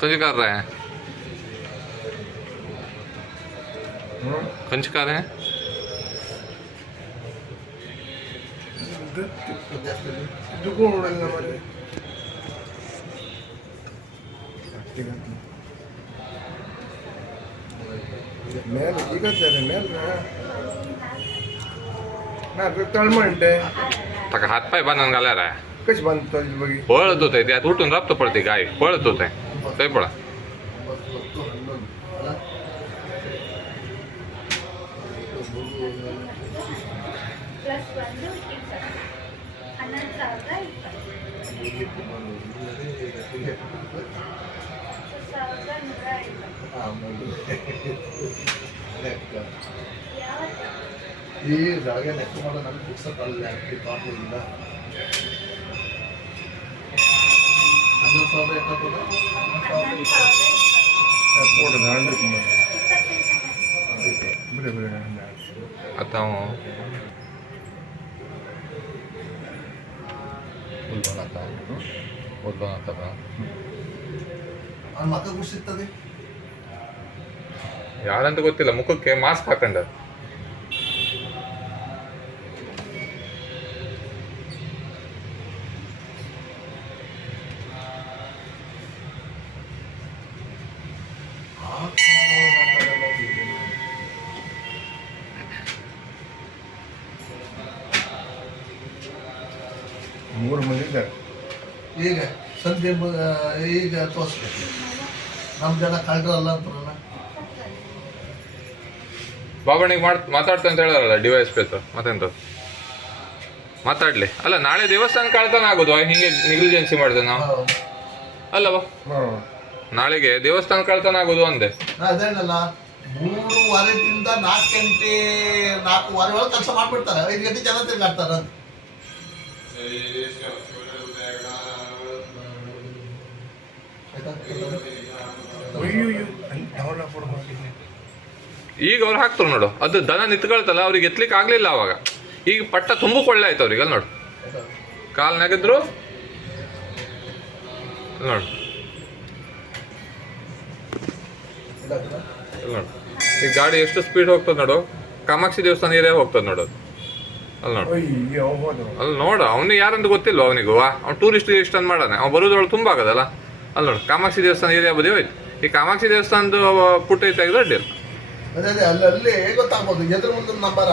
कंच कर रहे हैं, कंच कर रहे हैं। तका हात पाय बांधून घालायला आहे. कशी बांधतो बघी पळत होते त्यात उठून राबतो पडते गाय पळत होते ते पळा ಈ ಜಾಗ ಲೆಕ್ಕ ಮಾಡೋ ನನಗೆ ಪುಸ್ತಕ ಅಲ್ಲ ಇಲ್ಲ 11,000 आता ಮಕ್ಕ ಖುಷಿರ್ತದೆ ಯಾರಂತ ಗೊತ್ತಿಲ್ಲ ಮುಖಕ್ಕೆ ಮಾಸ್ಕ್ ಹಾಕೊಂಡ ಮೂರು ಮಂದಿ ಇದ್ದಾರೆ ಈಗ ಸಂಜೆ ಈಗ ತೋರಿಸ್ಬೇಕು ನಮ್ಮ ಜನ ಕಳ್ಳರಲ್ಲ ಅಂತಾರಲ್ಲ ಬಾಬಣ್ಣಿಗೆ ಮಾತಾಡ್ತಾ ಅಂತ ಹೇಳಾರಲ್ಲ ಡಿವೈಸ್ ಪೇತು ಮತ್ತೆಂತ ಮಾತಾಡ್ಲಿ ಅಲ್ಲ ನಾಳೆ ದೇವಸ್ಥಾನ ಕಳ್ತನ ಆಗೋದು ಹಿಂಗೆ ನೆಗ್ಲಿಜೆನ್ಸಿ ಮಾಡಿದೆ ನಾವು ಅಲ್ಲವಾ ನಾಳೆಗೆ ದೇವಸ್ಥಾನ ಕಳ್ತನ ಆಗೋದು ಅಂದೆ ಅದೇನಲ್ಲ 3:15ದಿಂದ 4 ಗಂಟೆ 4:15 ಒಳಗೆ ಕೆಲಸ ಮಾಡ್ಬಿಡ್ತಾರೆ 5 ಗಂಟೆ ಜನ ತಿರ್ಗಾಡ್ತಾರ ಈಗ ಅವ್ರು ಹಾಕ್ತಾರೆ ನೋಡು ಅದು ದನ ನಿಂತ್ಕೊಳ್ತಲ್ಲ ಅವ್ರಿಗೆ ಎತ್ತಲಿಕ್ಕೆ ಆಗ್ಲಿಲ್ಲ ಅವಾಗ ಈಗ ಪಟ್ಟ ತುಂಬಿಕೊಳ್ಳೆ ಆಯ್ತು ಅವ್ರಿಗೆ ಅಲ್ಲಿ ನೋಡು ಕಾಲ್ ನೆಗೆದ್ರು ನೋಡು ನೋಡು ಈಗ ಗಾಡಿ ಎಷ್ಟು ಸ್ಪೀಡ್ ಹೋಗ್ತದೆ ನೋಡು ಕಾಮಾಕ್ಷಿ ದೇವಸ್ಥಾನ ಏರಿಯಾ ಹೋಗ್ತದೆ ನೋಡು ಅಲ್ಲಿ ನೋಡು ಅಲ್ಲಿ ನೋಡು ಅವನಿಗೆ ಯಾರಂತ ಗೊತ್ತಿಲ್ವ ಅವನಿಗೂ ಅವ್ನು ಟೂರಿಸ್ಟ್ ಲಿಸ್ಟ್ ಅಂತ ಮಾಡಾನೆ ಅವ್ನು ಬರೋದ್ರೊಳಗೆ ತುಂಬ ಆಗೋದಲ್ಲ ಅಲ್ಲಿ ನೋಡು ಕಾಮಾಕ್ಷಿ ದೇವಸ್ಥಾನ ಏರಿಯಾ ಬದಿ ಹೋಯ್ತು ಈ ಕಾಮಾಕ್ಷಿ ದೇವಸ್ಥಾನದ ಪುಟ್ಟ ತೆಗೆದ್ರೆ ಅಡ್ಡಿ ಅದೇ ಅಲ್ಲಿ ಗೊತ್ತಾಗ್ಬೋದು ಎದುರು ಮುಂದೆ ನಂಬರ